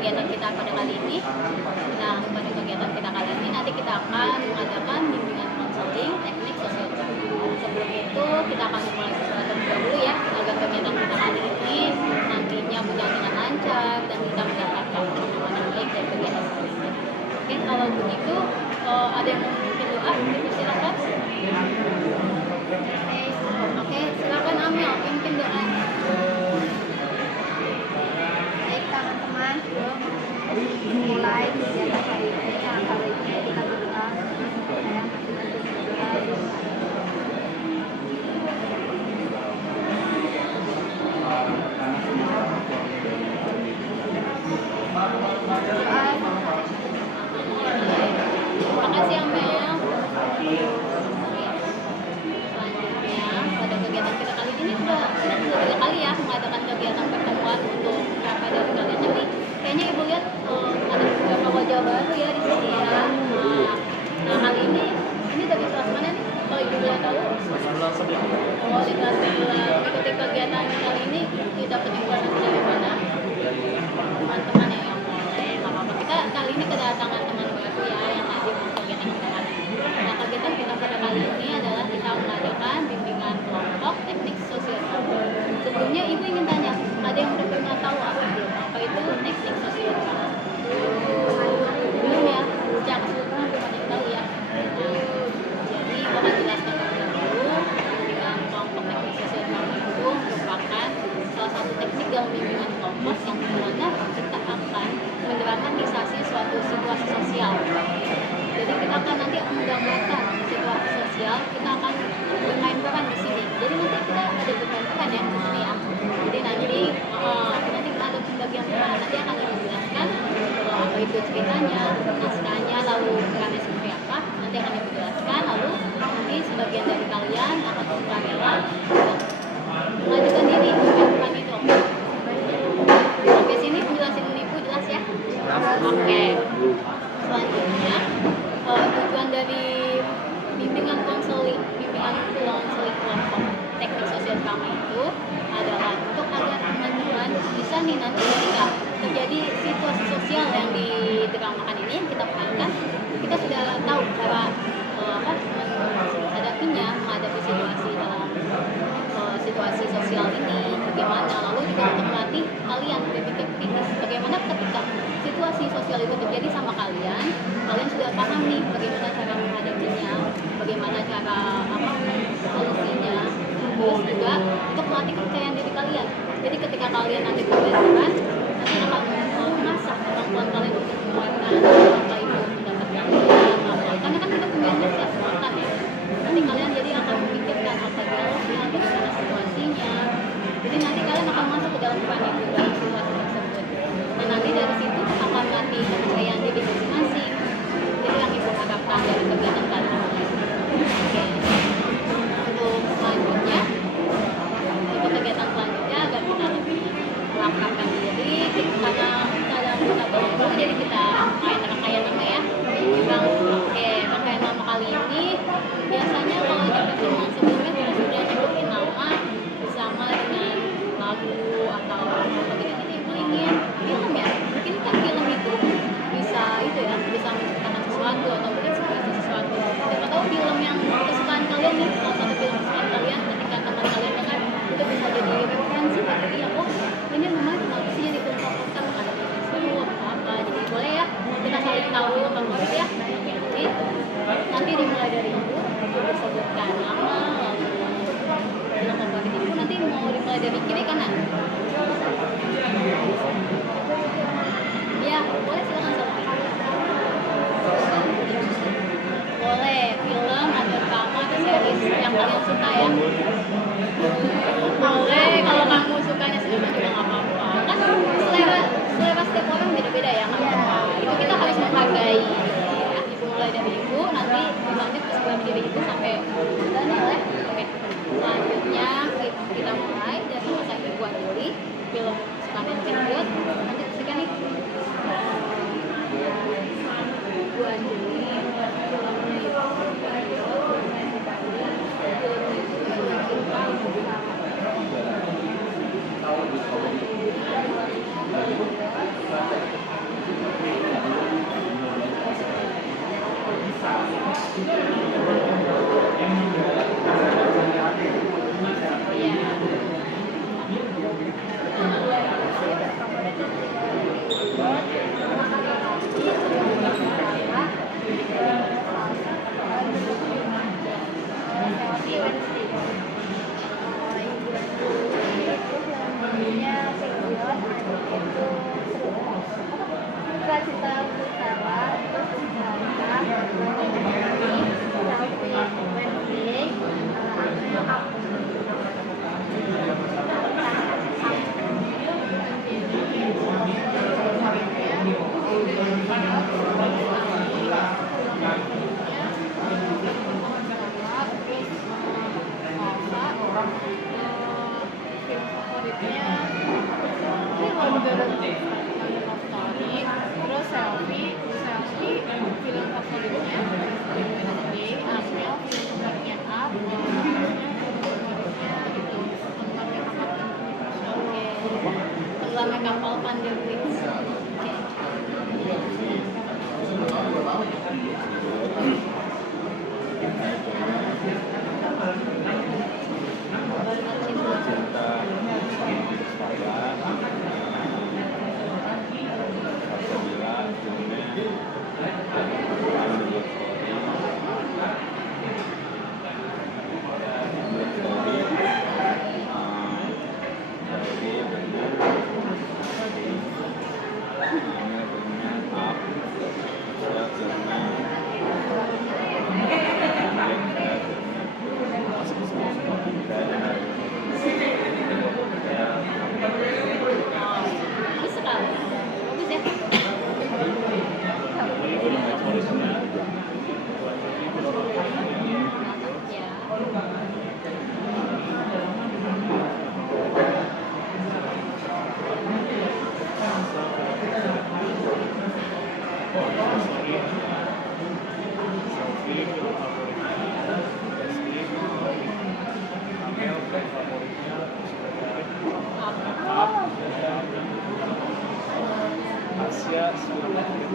kegiatan kita pada kali ini. Nah, pada kegiatan kita kali ini nanti kita akan mengadakan bimbingan konseling teknik sosial. Sebelum itu kita akan mulai bersama dulu ya, agar kegiatan kita kali ini nantinya berjalan dengan lancar dan kita mendapatkan pengalaman yang baik dari kegiatan kali ini. Oke, kalau begitu ada yang mau memimpin doa, silakan. Oke, silakan Amel, pimpin doa. Baik teman-teman, mulai kegiatan hari ini. Kali ini kita berdoa. Makasih Amel. Selanjutnya pada kegiatan kita kali ini sudah tiga kali ya mengadakan kegiatan pertemuan untuk beberapa dari kalian. Tapi kayaknya ibu lihat ada beberapa wajah baru ya di sini ya. Nah kali ini dari kelas mana nih? Kalau ibu boleh tahu? Oh di kelas 11. Mengikuti kegiatan kali ini dapat informasi dari mana? Teman-teman yang boleh. Nggak apa-apa. Kita kali ini kedatangan teman baru ya yang hadir di kegiatan kita kali ini. Nah kegiatan kita pada kali ini adalah kita mengadakan bimbingan kelompok teknik sosial. Sebelumnya ibu ingin tanya, ada yang udah pernah tahu apa itu teknik sosial? Belum ya? Secara keseluruhan belum ada yang tahu ya. Jadi bakal jelaskan dulu bimbingan kelompok teknik sosial itu merupakan salah satu teknik dalam bimbingan kelompok yang dimana kita akan mendramatisasi suatu situasi sosial. Jadi kita akan nanti menggambarkan situasi sosial, kita akan bermain peran di sini. Jadi nanti kita ada bermain peran ya di sini ya. Jadi nanti ada pembagian peran, nanti akan dijelaskan apa itu ceritanya, naskahnya, lalu perannya seperti apa, nanti akan dijelaskan. Lalu nanti sebagian dari kalian akan sukarela mengajukan diri bermain peran itu. Sampai sini penjelasan ibu jelas ya? Oke. Selanjutnya tujuan dari bimbingan konseling kelompok teknik sosial kami itu adalah untuk agar teman-teman bisa nih nanti ketika terjadi situasi sosial yang didramakan ini yang kita perankan, kita sudah tahu cara menghadapi situasi dalam situasi sosial ini bagaimana, lalu juga untuk melatih kalian berpikir kritis bagaimana ketika situasi sosial itu terjadi sama kalian sudah paham nih bagaimana cara menghadapinya, bagaimana cara solusinya. Terus juga untuk melatih kepercayaan diri kalian. Jadi ketika kalian nanti berperan, nanti akan mengasah kemampuan kalian untuk mengungkapkan apa itu pendapat kalian, karena kan kita punya ya, spontan ya. Nanti kalian jadi akan memikirkan apa dialognya, bagaimana situasinya. Jadi nanti kalian akan masuk ke dalam peran itu dalam situasi tersebut. Nah nanti dari situ akan melatih kepercayaan diri masing-masing. Jadi yang ibu harapkan dari kegiatan kali ini. Oke. Untuk selanjutnya, untuk kegiatan selanjutnya agar kita lebih melengkapkan diri, karena kita dalam kota Bangku, jadi kita main rangkaian nama ya. Rangkaian nama kali ini biasanya kalau di pertemuan sebelumnya kita sudah nyebutin nama bersama dengan lagu atau kegiatan ini ibu ingin film ya. Mungkin kan film itu bisa menceritakan sesuatu atau menginspirasi sesuatu. Siapa tahu film yang kesukaan kalian nih, salah satu film kesukaan kalian ketika teman kalian dengar itu bisa jadi referensi bagi dia. Oh ini memang bagus sih jadi film kita menghadapi sesuatu apa. Jadi boleh ya kita saling tahu film favorit ya. Jadi nanti dimulai dari ibu sebutkan nama lalu film favorit ibu, nanti mau dimulai dari kiri kanan. Ya boleh silakan sama. Boleh film atau drama atau series yang kalian suka ya. Boleh kalau kamu sukanya sinema juga nggak apa-apa. Kan selera setiap orang beda-beda ya, nggak apa-apa. Itu kita harus menghargai. Ya, ibu mulai dari ibu, nanti lanjut ke sebelah kiri ibu sampai Daniel ya. Oke. Selanjutnya kita mulai dari masa ibu Adili, film suka dan Kenfield. Nanti ketika nih ibu Adili. Iya. Cita Putera, terus Wednesday, terus selfie film favoritnya Wednesday, April film favoritnya Up, favoritnya itu tentangnya kapal Oke. Tenggelamnya kapal Van der Wijk. Oke. Cinta Sarah Salsabila filmnya Underwood Story jadi benar filmnya Up saya filmnya Bagus sekali. Bagus ya. Ya. Asia sebenarnya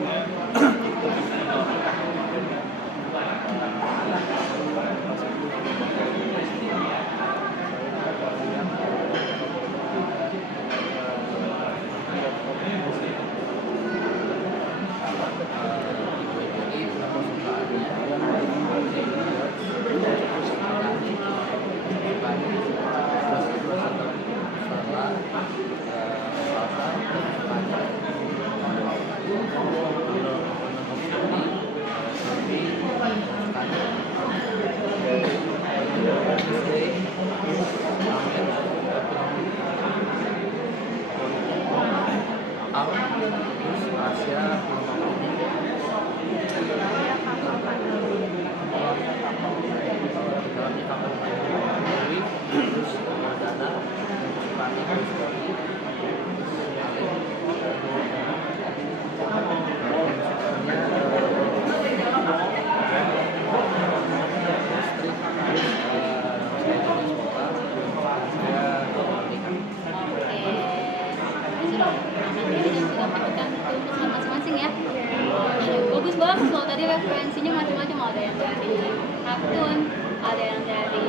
Bagus banget loh, tadi referensinya macam-macam, ada yang dari kartun, ada yang dari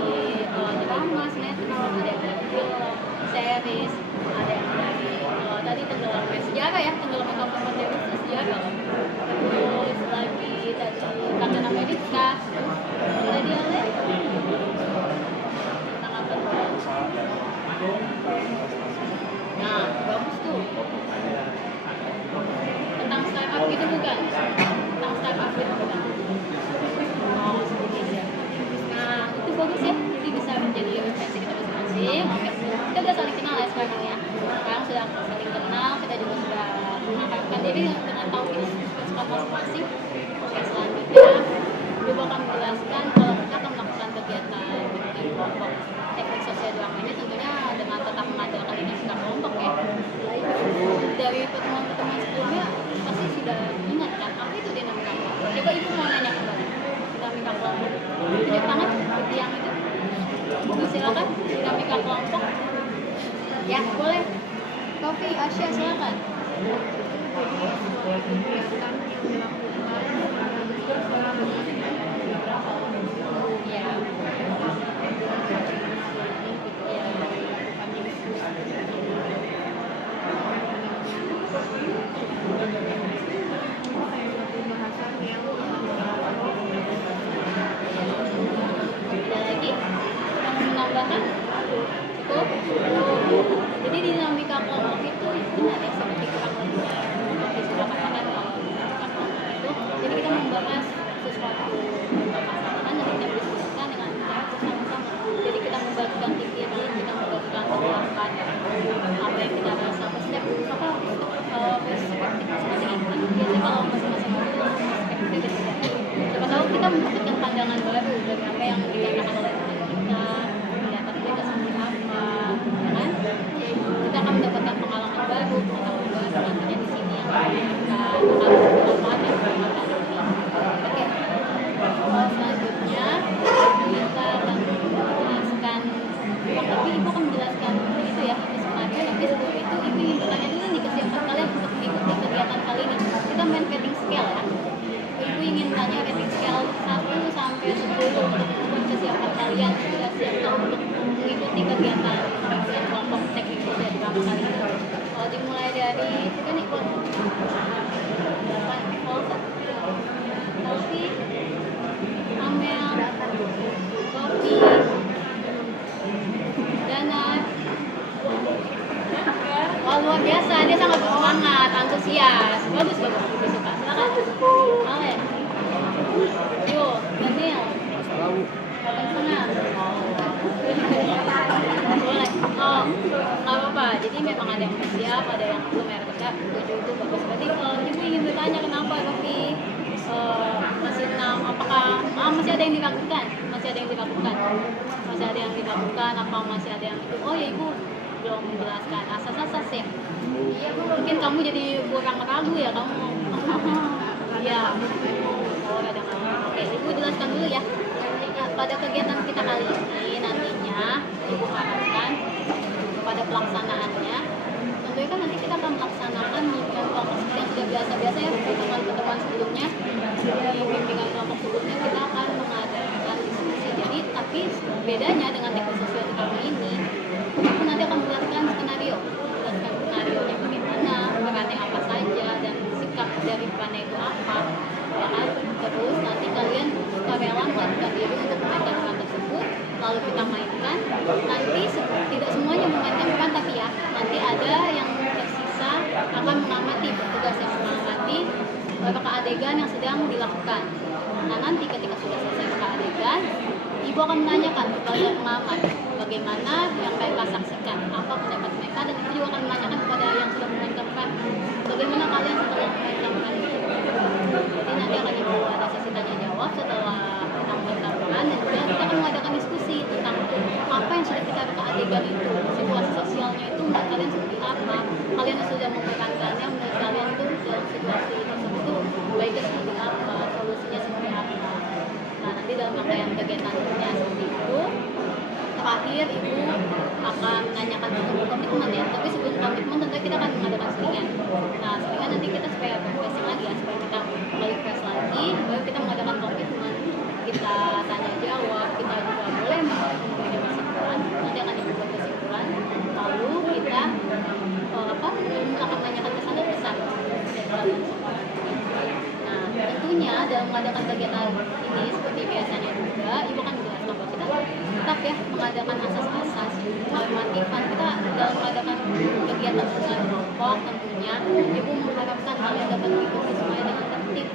drama, sinetron, ada yang dari film, series, ada yang dari tadi tenggelamnya sejarah ya, tenggelamnya kapal Van der Wijk itu sejarah loh. Terus lagi dari Captain America, tadi oleh tentang apa tuh? Nah, bagus tuh. Tentang startup gitu bukan? Tentang startup gitu bukan? Oh, seperti itu. Nah, itu bagus ya. Jadi bisa menjadi referensi kita masing-masing. Oke, kita udah saling kenal ya sekarang ya. Sekarang sudah saling kenal, kita juga sudah mengakarkan diri dengan tahu suka masing-masing. Oke, selanjutnya coba kami jelaskan kalau kita akan melakukan kegiatan bikin kelompok teknik sosial ruang ini tentunya dengan tetap mengandalkan dinamika kelompok ya. Dari pertemuan-pertemuan sebelumnya pasti sudah ingat kan apa itu dinamika kelompok. Coba ibu mau nanya kembali dinamika kelompok. Tunjuk tangan seperti yang itu. Silakan dinamika kelompok. Ya boleh. Kopi Asia silakan. kegiatan yang dilakukan kita mendapatkan pandangan baru dari apa yang dikatakan oleh teman kita, pendapat kita seperti apa, ya kan? Kita akan mendapatkan pengalaman baru nantinya di sini yang akan bermanfaat yang bermanfaat ini. Oke. Selanjutnya kita akan menjelaskan, kurang lebih ibu akan menjelaskan itu ya, itu semuanya. Tapi sebelum itu ibu ingin bertanya dulu nih kesiapan kalian untuk mengikuti kegiatan kali ini. Kita main rating scale ya. Ibu ingin tanya rating scale 1 sampai 10 untuk mengukur kesiapan kalian sudah siap untuk mengikuti kegiatan kelompok teknik sosial drama kali ini. Kalau dimulai dari kita nih kok Kopi, Amel, Kopi, Dana. Wah, luar biasa, dia sangat bersemangat, antusias. Bagus, ibu suka. Silakan. Ale. Yo, Daniel. Senang. Boleh. Oh, nggak apa-apa. Jadi memang ada yang siap, ada yang belum ya. Itu bagus. Berarti ibu ingin bertanya kenapa Kopi masih 6? Apakah masih ada yang dilakukan? Masih ada yang dilakukan? Masih ada yang dilakukan? Apa masih ada yang itu? Oh ya ibu belum menjelaskan asas-asas ya. Mungkin kamu jadi kurang ragu ya kamu. Ya. Oh ada nggak? Oke, ibu jelaskan dulu ya. Pada kegiatan kita kali ini nantinya ibu harapkan pada pelaksanaannya tentunya kan nanti kita akan melaksanakan kelompok yang sudah biasa-biasa ya pertemuan sebelumnya di bimbingan kelompok sebelumnya kita akan mengadakan diskusi. Jadi tapi bedanya dengan teknik sosial kami ini aku nanti akan menjelaskan skenario nya bagaimana, perannya apa saja dan sikap dari perannya itu apa ya kan. Terus nanti kalian sukarela melakukan diri untuk memainkan peran tersebut lalu kita mainkan. Nanti tidak semuanya memainkan peran tapi ya nanti ada yang tersisa akan mengamati, bertugas yang mengamati beberapa adegan yang sedang dilakukan. Nah nanti ketika sudah selesai beberapa adegan ibu akan menanyakan kepada pengamat bagaimana yang mereka saksikan, apa pendapat mereka, dan ibu juga akan menanyakan kepada yang sudah memainkan peran bagaimana kalian setelah memainkan peran itu. Jadi nanti akan ibu ada sesi tanya jawab setelah kita memainkan peran dan juga kita akan mengadakan diskusi tentang apa yang sudah kita lakukan adegan itu, situasi sosialnya itu menurut kalian seperti apa, kalian yang sudah memerankannya menurut kalian itu dalam situasi tersebut itu baiknya seperti apa, solusinya seperti apa. Nah nanti dalam rangkaian kegiatannya seperti itu terakhir ibu akan menanyakan tentang komitmen ya, tapi sebelum komitmen tentu kita akan mengadakan selingan. Nah selingan nanti kita supaya refreshing lagi ya, supaya kita balik fresh lagi, baru kita mengadakan komitmen, kita tanya jawab, kita juga boleh memberikan kesimpulan, nanti akan dibuat kesimpulan, lalu kita akan menanyakan kesan dan pesan. Nah tentunya dalam mengadakan kegiatan ini seperti biasanya juga ibu akan menjelaskan bahwa kita tetap ya mengadakan asas-asas normatifan kita dalam mengadakan kegiatan dengan kelompok. Tentunya ibu mengharapkan kalian dapat mengikuti semuanya dengan tertib.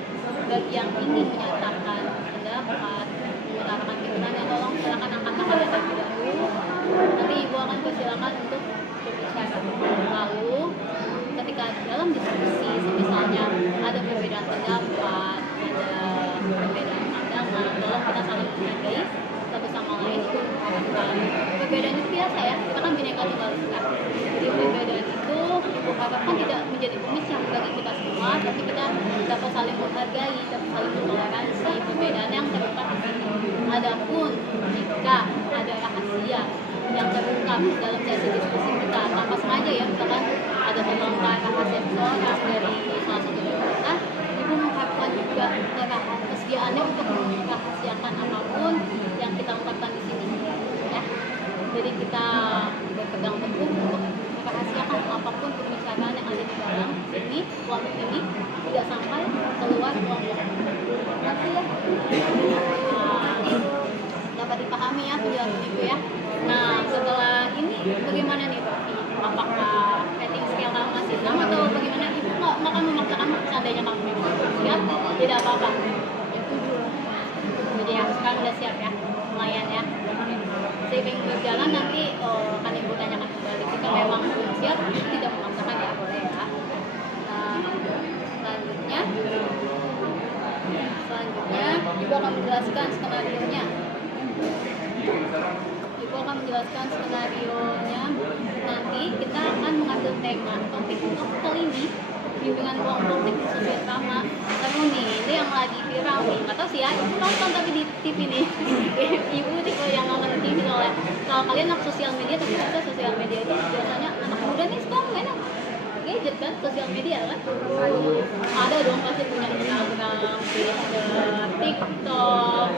Bagi yang ingin menyatakan pendapat, mengutarakan pikiran, yang tolong silakan angkat tangannya terlebih dahulu. Nanti ibu akan persilakan untuk berbicara. Lalu ketika dalam diskusi misalnya ada perbedaan pendapat, ada perbedaan pandangan, tolong kita saling menghargai satu sama lain. Itu mengharapkan perbedaan itu biasa ya, kita kan bineka tunggal ika. Jadi perbedaan itu ibu harapkan tidak menjadi pemecah bagi kita semua, tapi kita dapat saling menghargai, dapat saling mentoleransi perbedaan yang terungkap di sini. Adapun jika ada rahasia yang terungkap dalam sesi diskusi kita tanpa sengaja ya, misalkan ada pembongkar rahasia seseorang dari salah satu dari kita, ibu mengharapkan juga kesediaannya untuk merahasiakan apapun yang kita ungkapkan di sini ya. Jadi kita berpegang teguh untuk merahasiakan apapun pembicaraan yang ada di dalam sini, kelompok ini tidak sampai keluar kelompok. Nanti ya dapat dipahami ya penjelasan ibu ya. Nah setelah ini bagaimana nih Pak? Apakah rating scale kamu masih sama atau bagaimana? Ibu nggak akan memaksakan seandainya kamu memang siap, tidak apa-apa. Jadi ya sekarang udah siap ya, lumayan ya. Seiring berjalan nanti akan ibu tanyakan kembali. Jika memang belum siap, tidak memaksakan ya boleh ya. Selanjutnya Ibu akan menjelaskan skenario-nya. Ibu akan menjelaskan skenario-nya. Nanti kita akan mengambil tema topik untuk kali ini bimbingan ruang publik sosial utama. Seru nih, ini yang lagi viral nih. Nggak tahu sih ya, ibu nonton tapi di TV nih. Ibu tipe yang nonton TV soalnya. Kalau kalian anak sosial media, tapi biasa sosial media itu biasanya anak muda nih sekarang mainnya gadget kan, sosial media kan. Ada dong pasti punya Instagram, Twitter, TikTok.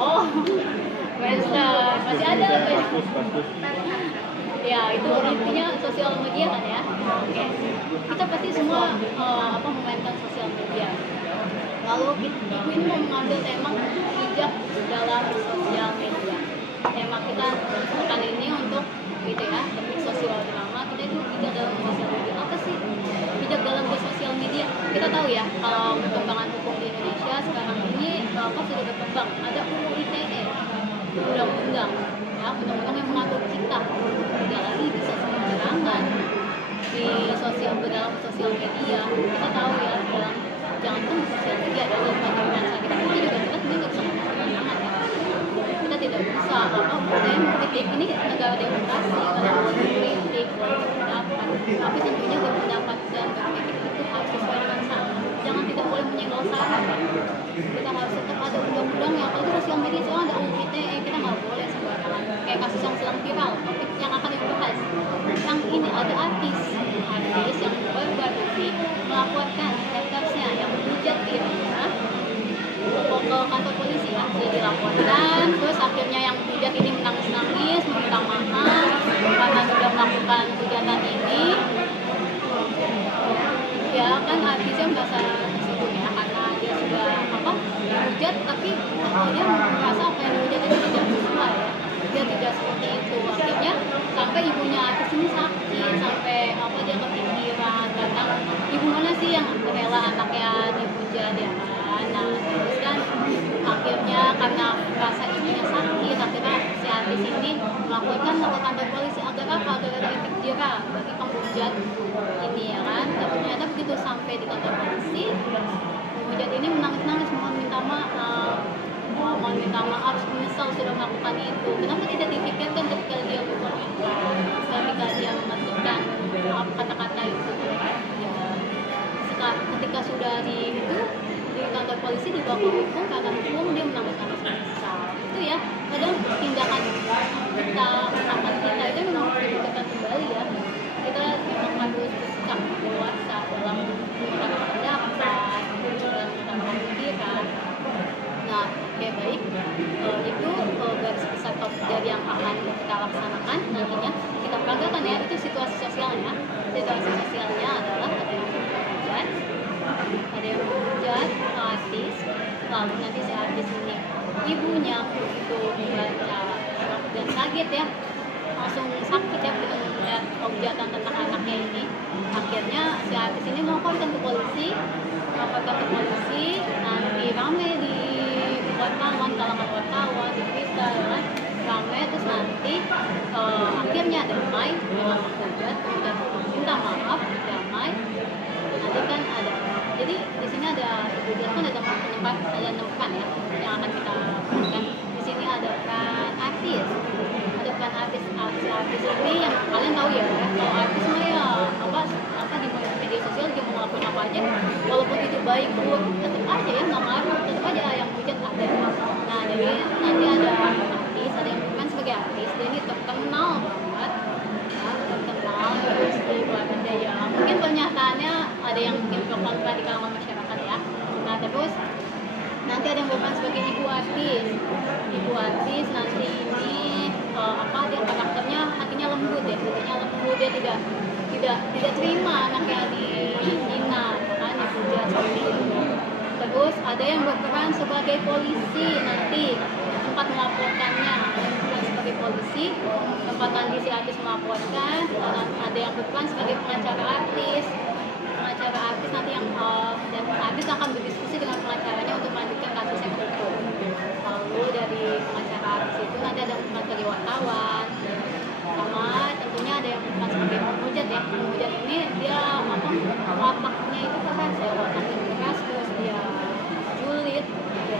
Oh, Friendster, masih ada apa ya? Ya itu intinya sosial media kan ya. Oke, kita pasti semua memainkan sosial media. Lalu ibu ini mau mengambil tema bijak dalam sosial media. Tema kita kali ini untuk gitu ya, topik sosial drama. Kita itu bijak dalam sosial media. Apa sih bijak dalam sosial media? Kita tahu ya kalau perkembangan hukum di Indonesia sekarang ini sudah berkembang. Ada UU ITE, undang-undang ya, undang-undang yang mengatur kita tidak lagi bisa sembarangan di dalam sosial media. Kita tahu ya, dalam jangan pun sosial media ada bagaimana kita juga kita sebenarnya nggak bisa sembarangan ya. Kita tidak bisa kritik, ini negara demokrasi, kalau mau kritik berpendapat, tapi tentunya berpendapat dan berkritik itu harus sesuai dengan saran. Jangan tidak boleh menyenggol saran ya. Kita harus tetap ada undang-undang yang kalau sosial media soalnya ada UU ITE, kita nggak boleh sembarangan. Kayak kasus yang sedang viral, topik yang akan dibahas. Yang ini ada artis yang baru-baru melaporkan haters-nya yang menghujat dirinya ke kantor polisi ya. Dia dilaporkan, terus akhirnya yang menghujat ini menangis-nangis, meminta maaf karena sudah melakukan hujatan ini. Ya kan artisnya merasa disitu ya, karena dia sudah dihujat, tapi dia merasa apa yang dihujat itu tidak sesuai ya. Dia tidak seperti itu. Akhirnya sampai ibunya artis ini sakit, sampai dia kepikiran, datang ibu mana sih yang rela anaknya dihujat ya kan. Nah terus kan akhirnya karena rasa ibunya sakit, akhirnya si artis ini melaporkan ke kantor polisi agar apa? Agar ada efek jerah bagi penghujat ini ya kan. Dan ternyata begitu sampai di kantor polisi, penghujat ini menangis-nangis mohon minta maaf, menyesal sudah melakukan itu. Kenapa tidak dipikirkan ketika dia berkomentar, ketika dia mengetikkan kata-kata itu ya. Ketika sudah di kantor polisi dibawa ke hukum, karena hukum dia menangis-nangis menyesal. Itu ya, kadang tindakan kita itu memang harus dipikirkan kembali ya. Kita memang harus bersikap dewasa dalam mengungkapkan pendapat, dalam mengungkapkan pikiran. Nah, oke baik, itu garis besar topik dari yang akan kita laksanakan nantinya. Kita peragakan ya, itu situasi sosialnya. Situasi sosialnya adalah ada yang menghujat artis, lalu nanti si artis ini ibunya begitu membaca dan kaget ya, langsung sakit ya begitu melihat hujatan tentang anaknya ini. Akhirnya si artis ini melaporkan ke polisi, nanti rame di wartawan, kalangan wartawan di Twitter kan, rame, terus nanti akhirnya damai dengan menghujat, kemudian minta maaf, damai. Nanti kan ada, jadi di sini ada ibu dia kan ada enam peran ya yang akan kita lakukan. Di sini ada peran artis, artis ini yang kalian tahu ya, kalau artis mah ya di media sosial dia mau ngelakuin apa aja, walaupun itu baik buruk tetap aja ya nggak ngaruh, tetap aja yang hujat ada. Nah jadi nanti ada artis, ada yang bukan sebagai artis, dia ini terkenal banget, terkenal terus daripada ya mungkin pernyataannya ada yang mungkin pro kontra di kalangan masyarakat ya. Nah terus nanti ada yang bukan sebagai ibu artis nanti ini dia karakternya hatinya lembut, dia tidak terima anaknya dihina kan, dihujat seperti itu. Terus ada yang berperan sebagai polisi nanti tempat melaporkannya, bukan sebagai polisi tempat nanti si artis melaporkan. Dan ada yang berperan sebagai pengacara artis nanti yang dan artis akan berdiskusi dengan pengacaranya untuk melanjutkan kasusnya ke hukum. Lalu dari pengacara artis itu nanti ada yang berperan sebagai wartawan, sama tentunya ada yang bukan sebagai penghujat ya. Penghujat ini dia wataknya itu keras ya, wataknya keras, terus dia julid, dia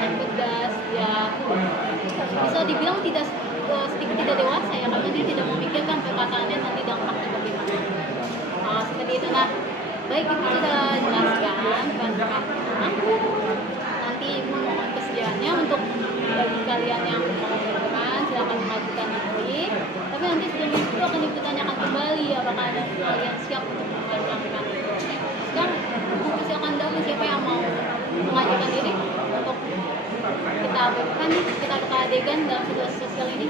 yang tegas, dia bisa dibilang sedikit tidak dewasa ya, karena dia tidak memikirkan perkataannya nanti dampaknya bagaimana. Seperti itu. Nah, baik itu sudah jelaskan kan, nanti mohon kesediaannya untuk bagi kalian yang mengajukan silakan mengajukan diri, tapi nanti sebelum itu akan dipertanyakan kembali apakah ada kalian siap untuk mengajukan itu. Sekarang silakan dahulu siapa yang mau mengajukan diri untuk kita buka adegan dalam situasi sosial ini.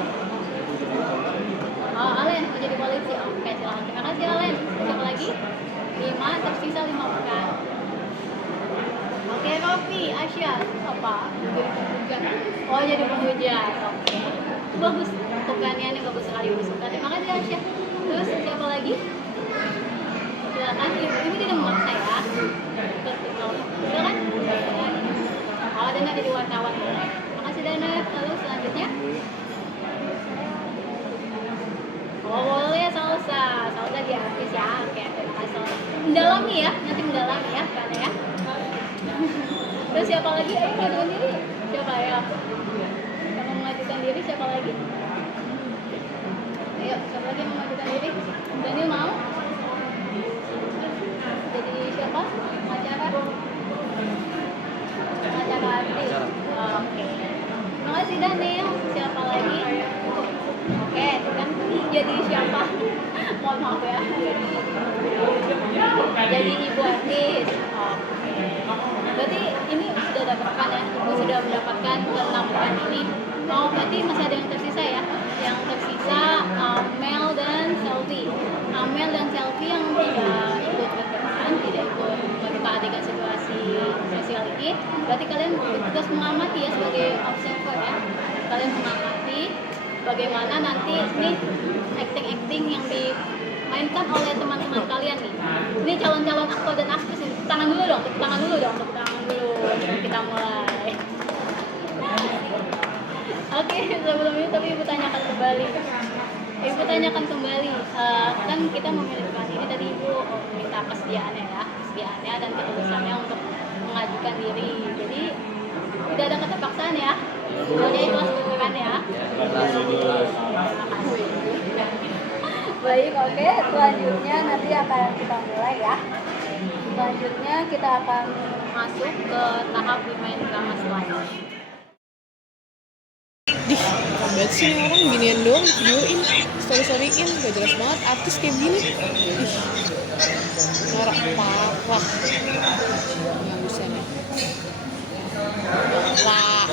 Alen menjadi koalisi. Oke, silakan. Terima kasih Alen. Siapa lagi? 5, tersisa 5 bukan. Oke, Rofi, Asya, apa? Jadi pemujat. Oh, jadi pemujat. Oke. Bagus. Tukannya bagus sekali, bersuka. Terima kasih Asya. Terus siapa lagi? Silakan. Ibu tidak memaksa ya. Silakan. Oh, Dana jadi wartawan. Terima kasih Dana. Lalu selanjutnya. Oh, boleh salsa di habis ya. Oke, terima kasih salsa. Mendalami ya, nanti mendalami ya, kan ya. Terus siapa lagi? Ayo mengajukan diri. Siapa ya? Yang mengajukan diri siapa lagi? Ayo, siapa lagi yang mengajukan diri? Daniel mau? Jadi siapa? Pengacara? Pengacara artis. Oke. Terima kasih Daniel. Siapa lagi? Oke, kan jadi siapa? Mohon maaf ya. Jadi ibu artis. Oke. Berarti ini sudah dapatkan ya? Ibu sudah mendapatkan ke-6 bukan ini. Oh, berarti masih ada yang tersisa ya? Yang tersisa Mel dan Selfie. Mel dan Selfie yang tidak ikut berperan, tidak ikut membuka adegan situasi sosial ini. Berarti kalian bertugas mengamati ya sebagai observer ya. Kalian mengamati bagaimana nanti ini acting yang dimainkan oleh teman-teman kalian nih. Ini calon-calon aktor dan aktris ini. Tepuk tangan dulu dong. Kita mulai. Oke, sebelum itu tapi Ibu tanyakan kembali. Kan kita memilihkan ini tadi Ibu minta kesediaannya dan ketulusannya untuk mengajukan diri. Jadi tidak ada keterpaksaan ya. Semuanya ikhlas bukan ya. Baik, oke. Selanjutnya nanti akan kita mulai ya. Selanjutnya kita akan masuk ke tahap bermain drama slide. Dih, banget sih ini orang ginian doang, videoin, story-storyin, gak jelas banget artis kayak gini. Ih, norak parah. Yang busen ya. Norak.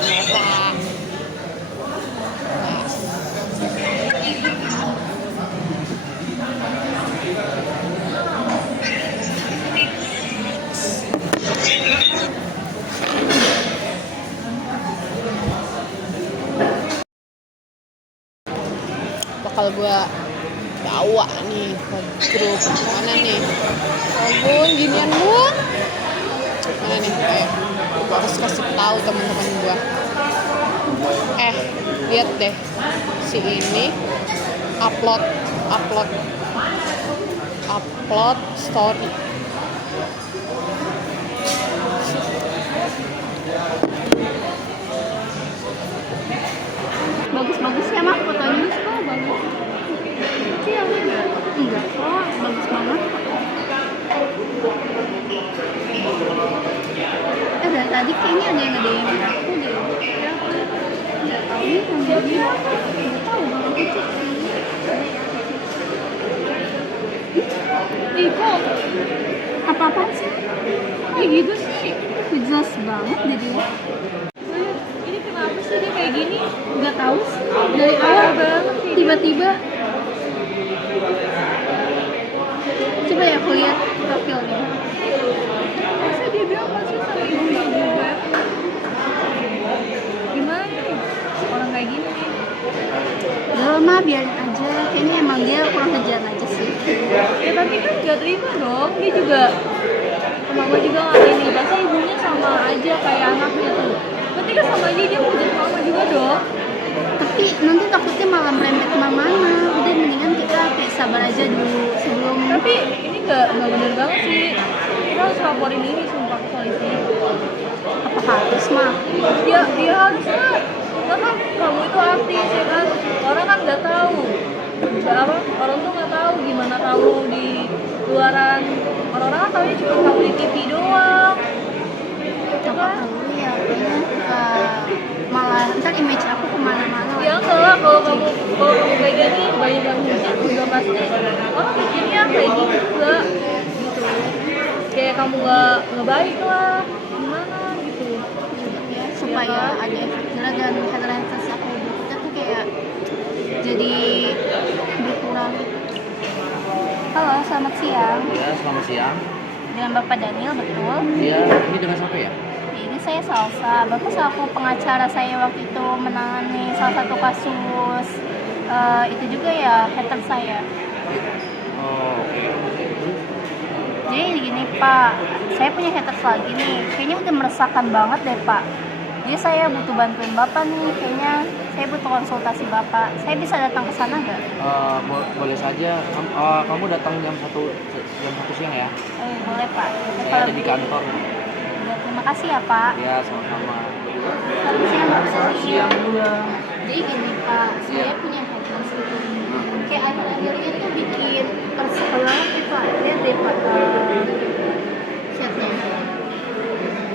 Bakal gue bawa nih ke grup mana nih, ampun ginian gue mana nih, gue harus kasih tahu teman-teman gue. Lihat deh si ini upload story. Bagus ya Mak, fotonya kok bagus. Iya enggak kok, bagus banget. Dari tadi kayaknya ada yang nge-DM aku deh. Nggak tahu nih namanya. Nggak tahu Bang Kecil. Kok apa-apaan sih? Kayak gitu sih. Jelas banget jadinya. Ini kenapa sih dia kayak gini? Nggak tahu sih. Dari awal banget tiba-tiba. Coba ya aku lihat profilnya. Masa dia bilang masih sama ibunya juga? Gimana nih? Orang kayak gini nih. Udah mah biarin aja. Kayaknya emang dia kurang kerjaan aja sih. Ya tapi kan gak terima dong. Dia juga mama juga ngatain nih. Pasti ibunya sama aja kayak anaknya tuh. Berarti kan sama aja dia mau jadi mama juga dong. Tapi nanti takutnya malah merembet kemana-mana. Udah mendingan kita kayak sabar aja dulu sebelum. Tapi ini gak bener banget sih. Kita harus laporin ini sumpah ke polisi. Apa harus mah. Dia harusnya, karena kamu itu artis ya kan, orang kan nggak tahu, orang tuh nggak tahu gimana kamu di luaran, orang-orang kan tahunya cuma kamu di TV doang. Apa tahu ya kayaknya malah ntar image aku kemana-mana. Ya enggak lah, kalau kamu kayak gini banyak yang hujat juga pasti orang mikirnya kayak gitu juga gitu, kayak kamu nggak baik lah gimana gitu Ya, supaya ada efek jerah dan headlines aku kita tuh kayak jadi berkurang. Halo, selamat siang. Ya, selamat siang. Dengan Bapak Daniel, betul? Iya, ini dengan siapa ya? Ini saya Salsa. Bapak selaku pengacara saya waktu itu menangani salah satu kasus itu juga ya, hater saya. Oh, oke. Jadi gini Pak, saya punya haters lagi nih. Kayaknya udah meresahkan banget deh Pak. Jadi saya butuh bantuan Bapak nih. Kayaknya saya butuh konsultasi Bapak. Saya bisa datang ke sana nggak? Boleh saja. Kamu datang jam 1 siang ya? Boleh Pak. Saya ada di kantor. Ya, terima kasih ya Pak. Ya, sama-sama. Selamat siang Bapak. Siang juga. Jadi gini Pak, saya Iya. punya haters gitu. Kayak akhir-akhir ini tuh bikin resah banget nih Pak. Lihat deh Pak chatnya.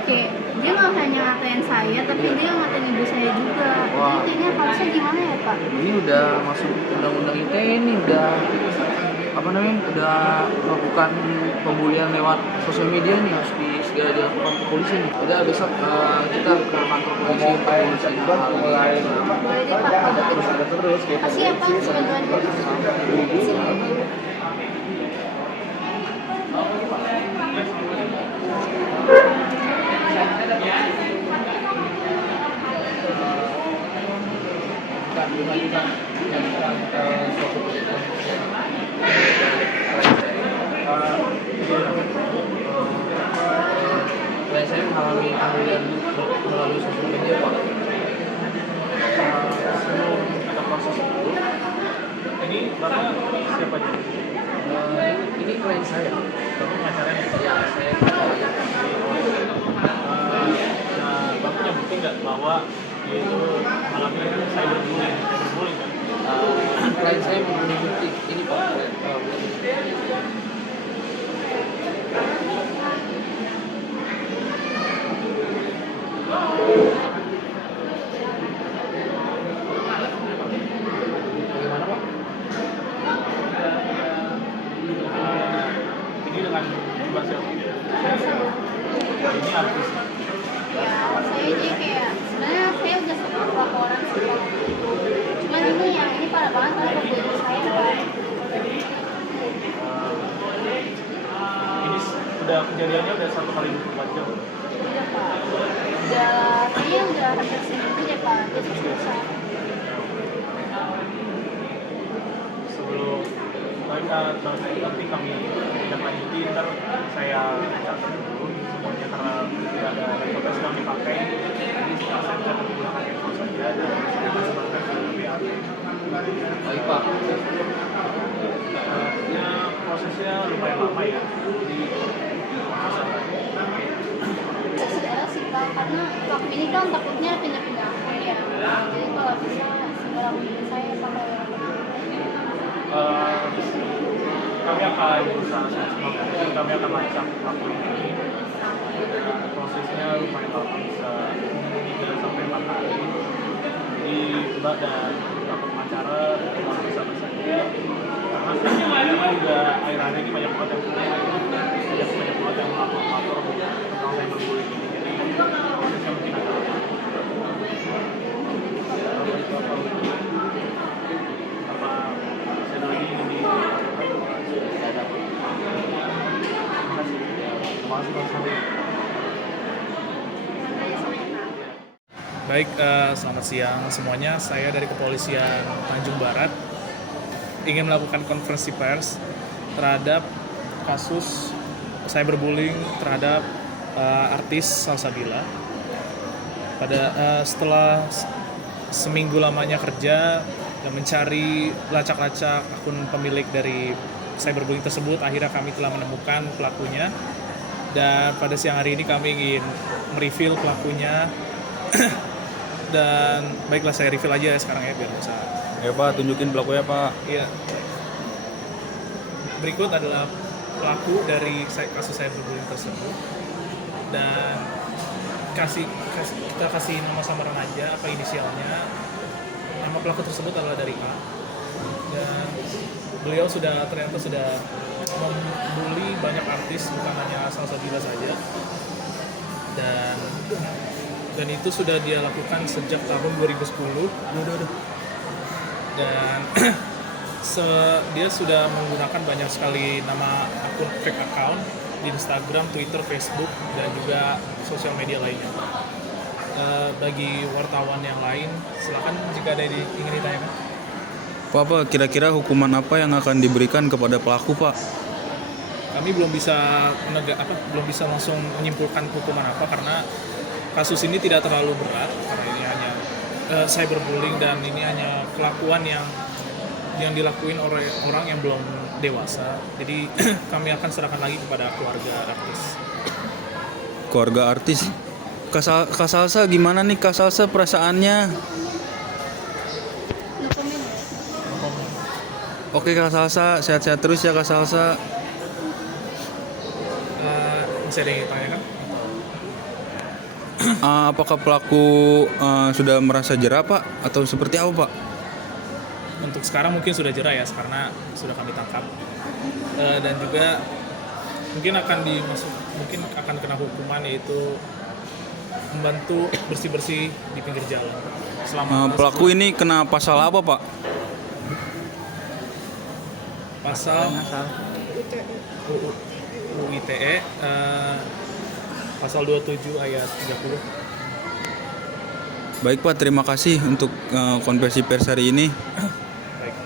Kayak dia nggak hanya ngatain saya, tapi dia ngatain ibu saya juga. Wah. Jadi kayaknya harusnya gimana ya Pak? Ini udah masuk undang-undang ITE ini, udah melakukan pembulian lewat sosial media nih, harus segera dilakukan ke polisi nih. Udah besok kita ke kantor polisi untuk urusin hal ini. Boleh deh Pak. Ada terus kayak Makasih ya Pak, bantuannya. Klien saya mengalami pembulian melalui sosial media, Pak. Sebelum kita proses itu, Ini Bapak siapa aja? ini klien saya. Bapak pengacaranya? Ya, saya pengacaranya. Nah, Bapak punya bukti nggak bahwa dia itu mengalami cyberbullying kan? Klien saya mempunyai bukti ini, Pak. Bagaimana, Pak? Ini dengan Mbak siapa? Ini artis. Ya, saya jadi kayak sebenarnya saya udah sempat laporan sih Pak. Cuman ini parah banget karena kebutuhan saya Pak. Ini udah kejadiannya udah 1 kali 24 jam. Udah Pak. Kayaknya udah hampir seminggu deh Pak. Dia susah. Sebelum nanti kami tindak lanjuti, ntar saya catat dulu semuanya karena tidak ada laptop yang sedang dipakai, jadi saya bisa menggunakan handphone saja dan saya sebarkan ke BAP. Baik, Pak. Ya, prosesnya lumayan lama ya, jadi Saudara sih Pak, karena waktu ini kan takutnya pindah-pindah akun ya. Jadi kalau bisa segera hubungi saya sampai kami akan berusaha semaksimal mungkin, kami akan lacak pelaku ini. Prosesnya lumayan lama, bisa 3 sampai 4 hari. Jadi Mbak dan Bapak pengacara harus bisa bersaksi karena juga akhir-akhir ini banyak banget yang melapor tentang cyberbullying ini. Jadi prosesnya mungkin agak lama. Apa saya lagi ingin di Baik, selamat siang semuanya. Saya dari Kepolisian Tanjung Barat ingin melakukan konferensi pers terhadap kasus cyberbullying terhadap artis Salsabila. Setelah seminggu lamanya kerja dan mencari lacak-lacak akun pemilik dari cyberbullying tersebut, akhirnya kami telah menemukan pelakunya. Dan pada siang hari ini kami ingin mereveal pelakunya. Dan baiklah, saya reveal aja ya sekarang ya biar bisa. Ya Pak, tunjukin pelakunya Pak. Iya. Berikut adalah pelaku dari kasus cyberbullying tersebut. Dan kita kasih nama samaran aja, apa inisialnya. Nama pelaku tersebut adalah dari A. Dan beliau ternyata sudah membuli banyak artis, bukan hanya Salsabila saja. Dan itu sudah dia lakukan sejak tahun 2010. Dan dia sudah menggunakan banyak sekali nama akun fake account di Instagram, Twitter, Facebook, dan juga sosial media lainnya. Bagi wartawan yang lain, silakan jika ada yang ingin ditanyakan. Pak, kira-kira hukuman apa yang akan diberikan kepada pelaku Pak? Kami belum bisa langsung menyimpulkan hukuman apa karena kasus ini tidak terlalu berat, karena ini hanya cyberbullying dan ini hanya kelakuan yang dilakuin oleh orang yang belum dewasa. Jadi kami akan serahkan lagi kepada keluarga artis. Keluarga artis. Kak Salsa gimana nih Kak Salsa perasaannya? Oke Kak Salsa, sehat-sehat terus ya Kak Salsa. Masih ada yang ditanyakan? Apakah pelaku sudah merasa jera Pak? Atau seperti apa Pak? Untuk sekarang mungkin sudah jera ya, karena sudah kami tangkap. Dan juga mungkin akan kena hukuman, yaitu membantu bersih-bersih di pinggir jalan. Pelaku ini kena pasal apa Pak? Pasal UU ITE pasal 27 ayat 30. Baik Pak, terima kasih untuk konversi pers hari ini. Baik.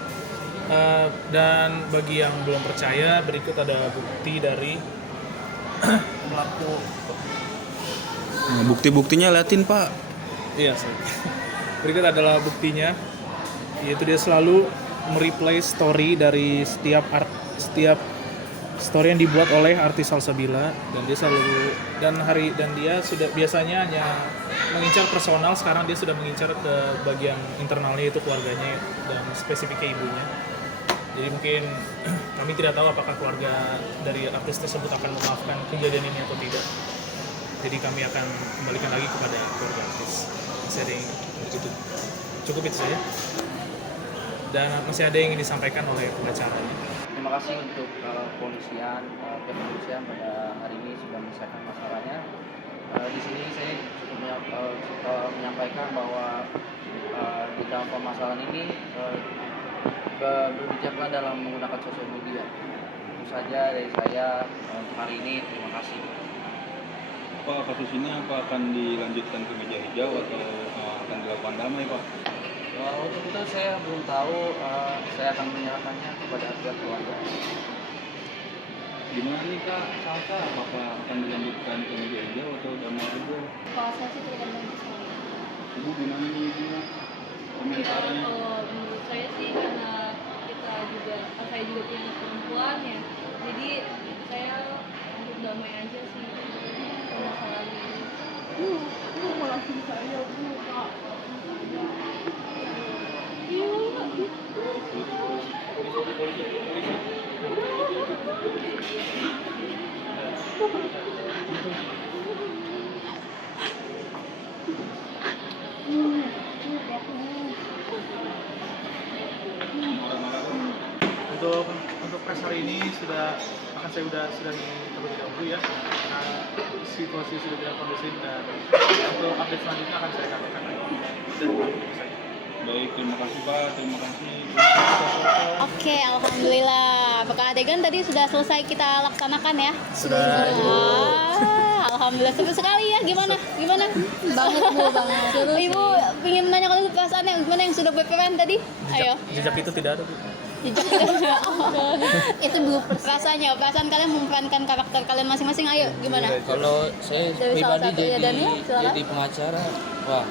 Dan bagi yang belum percaya, berikut ada bukti dari pelaku. Bukti-buktinya liatin Pak. Iya, berikut adalah buktinya, yaitu dia selalu mereplay story dari setiap story yang dibuat oleh artis Salsabila, dan dia sudah biasanya hanya mengincar personal, sekarang dia sudah mengincar ke bagian internalnya, yaitu keluarganya dan spesifiknya ibunya. Jadi mungkin kami tidak tahu apakah keluarga dari artis tersebut akan memaafkan kejadian ini atau tidak. Jadi kami akan kembalikan lagi kepada keluarga artis. Masih ada yang cukup itu saja. Dan masih ada yang ingin disampaikan oleh pengacara. Terima kasih untuk kepolisian pada hari ini sudah menyelesaikan masalahnya. Di sini saya cukup menyampaikan bahwa di dalam permasalahan ini berbijaklah dalam menggunakan sosial media. Itu saja dari saya untuk hari ini. Terima kasih. Pak, kasus ini apa akan dilanjutkan ke meja hijau atau akan dilakukan damai Pak? Untuk itu saya belum tahu, saya akan menyerahkannya kepada pihak keluarga. Gimana nih Kak Salsa, apakah akan dilanjutkan ke meja hijau atau damai saja? Kalau saya sih tergantung sekali. Ibu gimana nih Ibu? Komentarnya? Kalau menurut saya sih karena saya juga punya anak perempuan ya, jadi saya untuk damai aja sih masalah ini. Langsung saya Kak. Untuk press hari ini sudah terlebih dahulu ya, karena situasi sudah tidak kondusif, dan untuk update selanjutnya akan saya katakan lagi. Baik, terima kasih Pak, terima kasih. Oke, alhamdulillah. Apakah adegan tadi sudah selesai kita laksanakan ya? Sudah. Alhamdulillah, seru sekali ya. Gimana? Banget Bu, banget. Ibu ingin menanyakan dulu perasaannya gimana yang sudah berperan tadi? Ayo. Jejak itu tidak ada, Bu. Itu bloopers. Perasaan kalian memerankan karakter kalian masing-masing. Ayo, gimana? Kalau saya Dari salah pribadi satu ya, Daniel, silakan. jadi pengacara, wah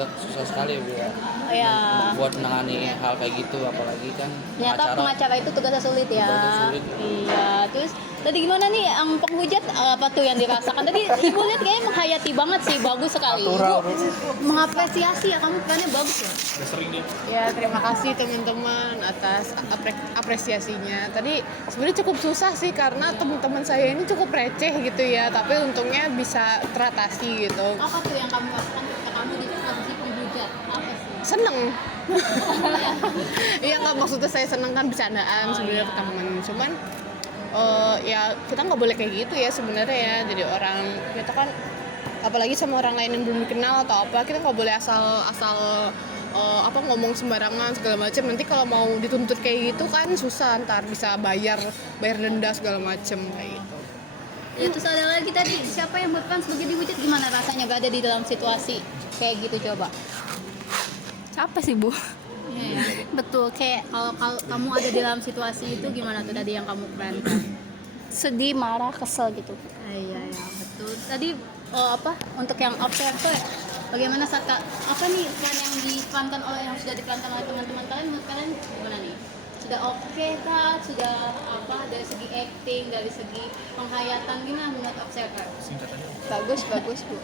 agak susah sekali Bu ya. Ya, Buat menangani hal kayak gitu, apalagi kan ternyata pengacara itu tugasnya sulit ya. Tugasnya sulit. Iya, terus tadi gimana nih yang penghujat apa tuh yang dirasakan? Tadi ibu lihat kayaknya menghayati banget sih, bagus sekali. Ibu mengapresiasi ya, kamu perannya bagus ya. Udah sering dia. Ya, terima kasih teman-teman atas apresiasinya. Tadi sebenarnya cukup susah sih karena teman-teman saya ini cukup receh gitu ya, tapi untungnya bisa teratasi gitu. Apa tuh yang kamu rasakan ketika kamu di posisi penghujat? Apa sih? Seneng. Iya, nggak, maksudnya saya seneng kan bercandaan sebenarnya ke teman. Cuman ya kita nggak boleh kayak gitu ya sebenarnya ya. Jadi orang kita kan apalagi sama orang lain yang belum dikenal atau apa, kita nggak boleh asal ngomong sembarangan segala macam. Nanti kalau mau dituntut kayak gitu kan susah, ntar bisa bayar denda segala macam kayak gitu. Ya terus ada lagi tadi, siapa yang berperan sebagai dihujat, gimana rasanya gak ada di dalam situasi kayak gitu, coba? Capek sih, Bu. Iya ya, betul. Kayak kalau kamu ada di dalam situasi itu gimana tuh tadi yang kamu perankan? Sedih, marah, kesel gitu. Iya ya, betul. Tadi untuk yang observer, bagaimana saat apa nih peran yang diperankan oleh yang sudah diperankan oleh teman-teman kalian? Menurut kalian gimana nih? Sudah oke kah? Sudah apa dari segi acting, dari segi penghayatan, gimana menurut observer? Bagus, Bu.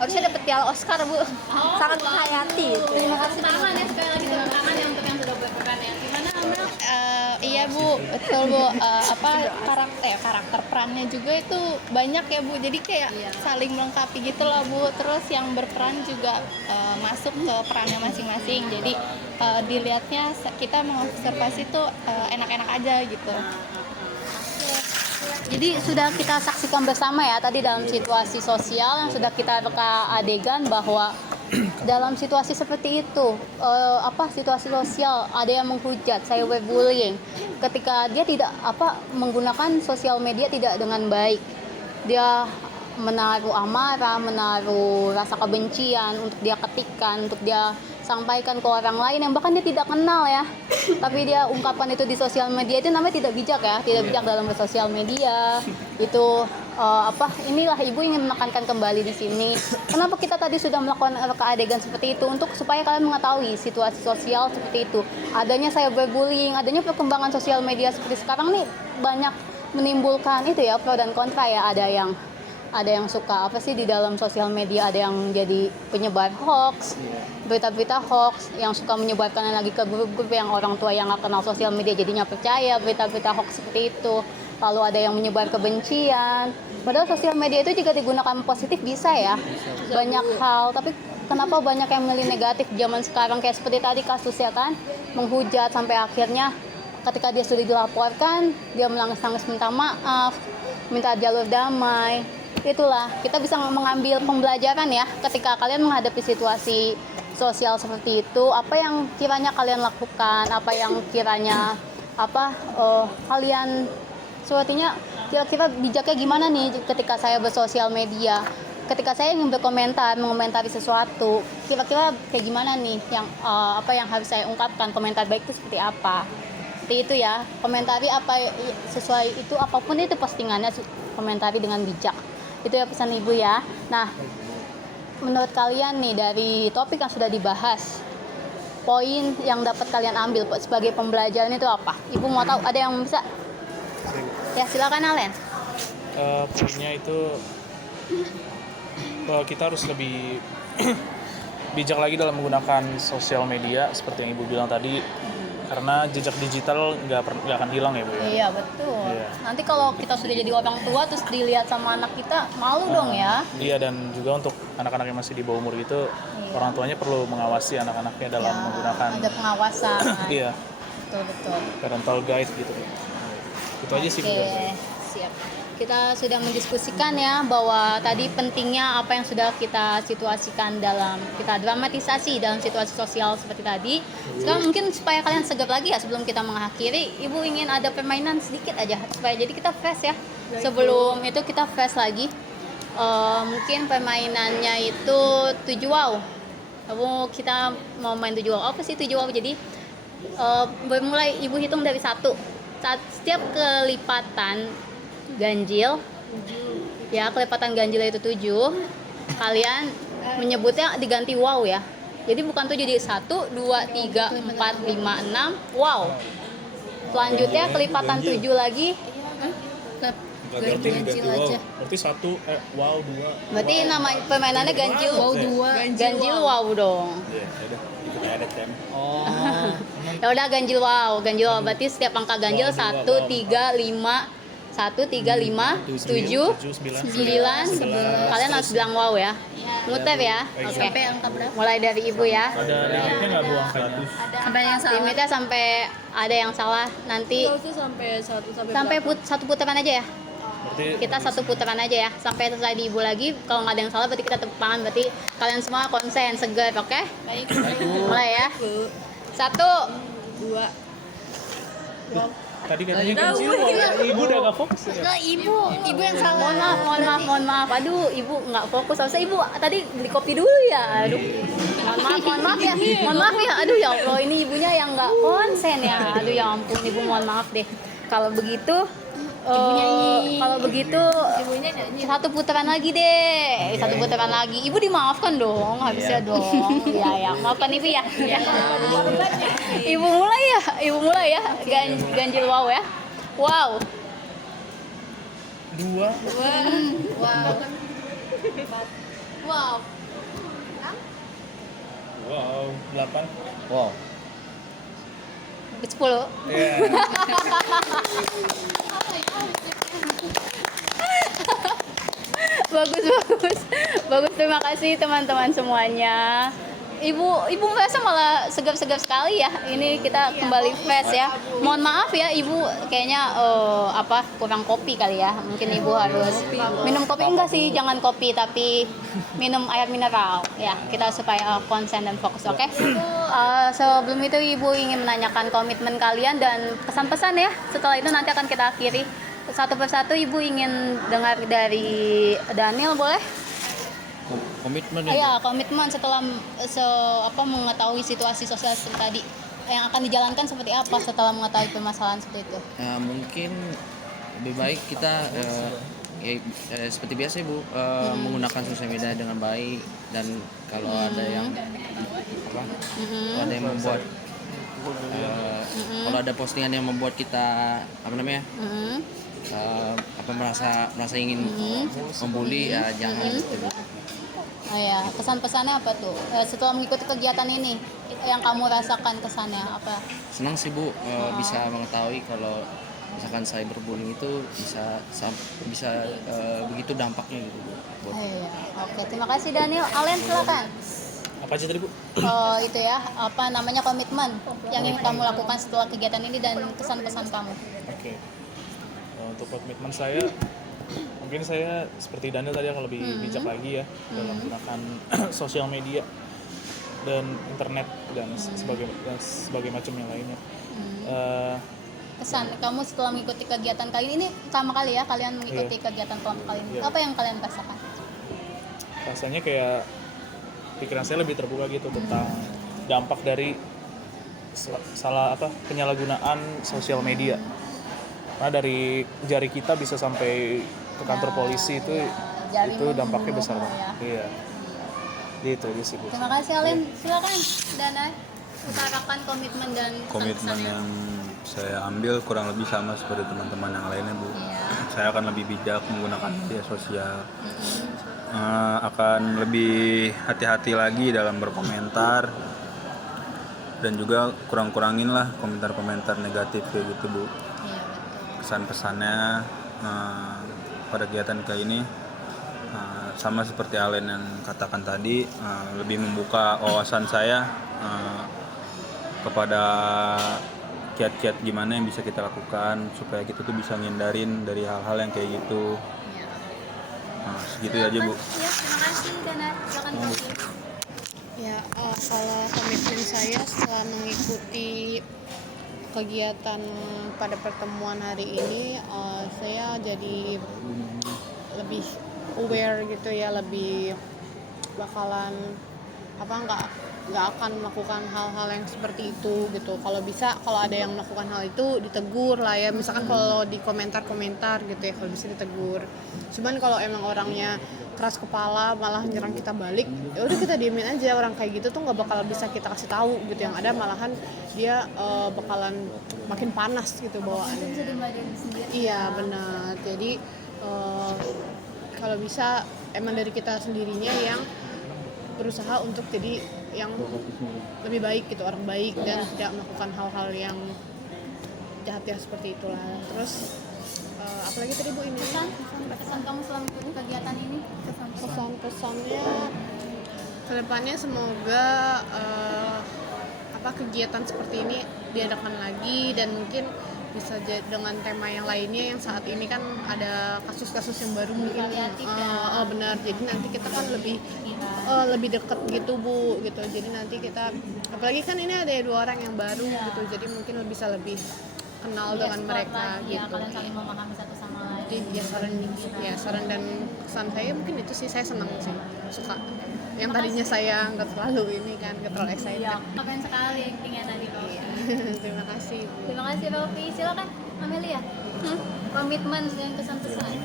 Harusnya dapat piala Oscar, Bu. Sangat menghayati. Terima kasih. Tangan ya, sekali lagi tepuk tangan ya untuk yang sudah berperan ya. Gimana Amel? Iya, Bu, betul, Bu. Karakter perannya juga itu banyak ya, Bu. Jadi kayak saling melengkapi gitu lah, Bu. Terus yang berperan juga masuk ke perannya masing-masing. Jadi dilihatnya kita mengobservasi tuh enak-enak aja gitu. Jadi sudah kita saksikan bersama ya tadi dalam situasi sosial yang sudah kita reka adegan bahwa dalam situasi seperti itu situasi sosial ada yang menghujat, cyberbullying, ketika dia tidak menggunakan sosial media tidak dengan baik, dia menaruh amarah, menaruh rasa kebencian untuk dia ketikkan, untuk dia sampaikan ke orang lain yang bahkan dia tidak kenal ya, tapi dia ungkapkan itu di sosial media, itu namanya tidak bijak ya, tidak bijak dalam bersosial media itu. Inilah ibu ingin menekankan kembali di sini kenapa kita tadi sudah melakukan reka adegan seperti itu, untuk supaya kalian mengetahui situasi sosial seperti itu, adanya cyberbullying, adanya perkembangan sosial media seperti sekarang nih banyak menimbulkan itu ya, pro dan kontra ya. Ada yang suka di dalam sosial media, ada yang jadi penyebar hoax, berita-berita hoax, yang suka menyebarkannya lagi ke grup-grup yang orang tua yang nggak kenal sosial media jadinya percaya berita-berita hoax seperti itu. Lalu ada yang menyebar kebencian, padahal sosial media itu juga digunakan positif bisa ya, banyak hal, tapi kenapa banyak yang memilih negatif zaman sekarang, kayak seperti tadi kasusnya kan, menghujat sampai akhirnya ketika dia sudah dilaporkan dia menangis-nangis minta maaf, minta jalur damai. Itulah kita bisa mengambil pembelajaran ya ketika kalian menghadapi situasi sosial seperti itu, apa yang kiranya kalian lakukan, apa yang kiranya kalian sepertinya kira-kira bijaknya gimana nih ketika saya bersosial media, ketika saya ingin mengomentari sesuatu, kira-kira kayak gimana nih yang yang harus saya ungkapkan, komentar baik itu seperti apa, seperti itu ya, komentari apa sesuai itu, apapun itu postingannya komentari dengan bijak. Itu ya pesan ibu ya. Nah, menurut kalian nih dari topik yang sudah dibahas, poin yang dapat kalian ambil sebagai pembelajaran itu apa? Ibu mau tahu, ada yang bisa? Ya silakan Alen. Poinnya itu bahwa kita harus lebih bijak lagi dalam menggunakan sosial media seperti yang ibu bilang tadi, karena jejak digital nggak akan hilang ya Bu ya. Iya betul. Iya. Nanti kalau kita sudah jadi orang tua terus dilihat sama anak kita, malu dong ya. Iya, dan juga untuk anak-anak yang masih di bawah umur itu, orang tuanya perlu mengawasi anak-anaknya dalam menggunakan. Ada pengawasan. Iya. Betul. Parental guide gitu. Itu aja sih Bu. Oke, siap. Kita sudah mendiskusikan ya bahwa tadi pentingnya apa yang sudah kita situasikan kita dramatisasi dalam situasi sosial seperti tadi. Sekarang mungkin supaya kalian segar lagi ya sebelum kita mengakhiri, Ibu ingin ada permainan sedikit aja supaya jadi kita fresh ya. Sebelum itu kita fresh lagi. Mungkin permainannya itu 7 wow. Kita mau main 7 wow. Apa sih 7 wow? Jadi bermulai Ibu hitung dari 1. Setiap kelipatan ganjil ya, kelipatan ganjil itu 7, kalian menyebutnya diganti wow ya. Jadi bukan 7, jadi 1, 2, 3, 4, 5, 6. Wow. Selanjutnya kelipatan 7 lagi. Ganjil aja. Berarti 1 wow 2. Berarti nama permainannya ganjil wow 2. Ganjil wow dong. Iya, udah ikut ada tem. Oh. Ya udah ganjil wow. Berarti setiap angka ganjil 1, 3, 5, 1, 3, 5, 7, 9. Kalian harus bilang wow ya. Muter ya. Oke. Sampai angka berapa? Mulai dari ibu ya. Ada limitnya nggak bu angkanya? Sampai yang salah. Limitnya sampai ada yang salah nanti sampai satu putaran aja ya. Berarti Kita satu putaran aja ya sampai selesai di ibu lagi. Kalau nggak ada yang salah berarti kita tepuk tangan, berarti kalian semua konsen seger, oke? Baik. Mulai ya. 1, 2. tadi katanya ganjil wow. Ibu udah nggak fokus ya? Nah, ibu yang salah. Mohon maaf. Aduh, ibu nggak fokus. Harusnya ibu tadi beli kopi dulu ya. Aduh. Mohon maaf ya. Aduh ya Allah, ini ibunya yang nggak konsen ya. Aduh ya ampun, ibu mohon maaf deh. Kalau begitu Ibunya nyanyi. satu putaran lagi deh. Satu putaran lagi. Ibu dimaafkan dong, harusnya dong. Ya, maafkan ibu ya. Ibu mulai ya. Ganjil wow ya. Wow. 2. Wow. Wow 8. Wow. 10. Iya. Bagus, terima kasih teman-teman semuanya. Ibu merasa malah segar-segar sekali ya. Ini kita kembali fresh ya. Mohon maaf ya ibu, kayaknya kurang kopi kali ya. Mungkin ibu harus minum kopi, enggak sih, jangan kopi tapi minum air mineral ya. Kita supaya konsen dan fokus, oke? Sebelum itu ibu ingin menanyakan komitmen kalian dan pesan-pesan ya. Setelah itu nanti akan kita akhiri satu persatu. Ibu ingin dengar dari Daniel, boleh? Komitmen Iya, komitmen setelah mengetahui situasi sosial seperti tadi, yang akan dijalankan seperti apa setelah mengetahui permasalahan seperti itu? Mungkin lebih baik kita seperti biasa Bu, menggunakan sosial media dengan baik, dan kalau ada yang kalau ada yang membuat kalau ada postingan yang membuat kita merasa ingin membuli, ya jangan seperti itu. Oh ya, pesan-pesannya apa tuh? Setelah mengikuti kegiatan ini, yang kamu rasakan kesannya apa? Senang sih Bu, bisa mengetahui kalau misalkan cyberbullying itu bisa begitu dampaknya gitu Bu. Oh iya, oke, terima kasih Daniel. Alen silakan. Apa aja tadi bu? Itu ya, komitmen yang ingin kamu lakukan setelah kegiatan ini dan kesan-pesan kamu. Oke. Untuk komitmen saya, mungkin saya seperti Daniel tadi akan lebih bijak lagi ya dalam menggunakan sosial media dan internet dan sebagai macam yang lainnya. Kesan kamu setelah mengikuti kegiatan kali ini, pertama kali ya kalian mengikuti kegiatan kelompok kali ini. Apa yang kalian rasakan? Rasanya kayak pikiran saya lebih terbuka gitu tentang dampak dari penyalahgunaan sosial media. Karena dari jari kita bisa sampai ke kantor polisi itu dampaknya besar banget. Iya. Gitu sih Bu. Terima kasih Alen. Silakan Dana, utarakan komitmen dan Komitmen yang saya ambil kurang lebih sama seperti teman-teman yang lainnya Bu. Saya akan lebih bijak menggunakan media sosial. Akan lebih hati-hati lagi dalam berkomentar, dan juga kurang-kurangin lah komentar-komentar negatif kayak gitu Bu. Pesan-pesannya pada kegiatan kayak ini sama seperti Alen yang katakan tadi, lebih membuka wawasan saya kepada kiat-kiat gimana yang bisa kita lakukan supaya kita tuh bisa ngindarin dari hal-hal yang kayak gitu. Segitu aja Bu. Ya, terima kasih Dana. Silakan Kopi. Ya, kalau komitmen saya setelah mengikuti kegiatan pada pertemuan hari ini, saya jadi lebih aware gitu ya, lebih bakalan nggak akan melakukan hal-hal yang seperti itu gitu. Kalau bisa, kalau ada yang melakukan hal itu ditegur lah ya, misalkan kalau di komentar gitu ya, kalau bisa ditegur. Cuman kalau emang orangnya keras kepala malah nyerang kita balik, ya udah kita diemin aja. Orang kayak gitu tuh nggak bakal bisa kita kasih tahu gitu, yang ada malahan dia bakalan makin panas gitu bawaannya. Bisa dimarahin sendiri. Iya benar. Jadi kalau bisa emang dari kita sendirinya yang berusaha untuk jadi yang lebih baik gitu, orang baik dan tidak melakukan hal-hal yang jahat ya seperti itulah. Terus apalagi tadi Bu ini Pesan kamu selama kegiatan ini, pesan-pesannya kedepannya semoga kegiatan seperti ini diadakan lagi, dan mungkin bisa dengan tema yang lainnya. Yang saat ini kan ada kasus-kasus yang baru mungkin benar, jadi nanti kita kan lebih dekat gitu Bu gitu. Jadi nanti kita, apalagi kan ini ada 2 orang yang baru gitu, jadi mungkin bisa lebih kenal dengan mereka ya, gitu. kalian saling memahami satu sama lain. Jadi saran dan kesan saya mungkin itu sih, saya senang sih, suka. Yang tadinya saya nggak terlalu ini kan, nggak terlalu excited. Ya, keren sekali ingin tadi. Terima kasih Bu. Terima kasih Rofi. Silakan Amelia. Komitmen dan kesan-pesan.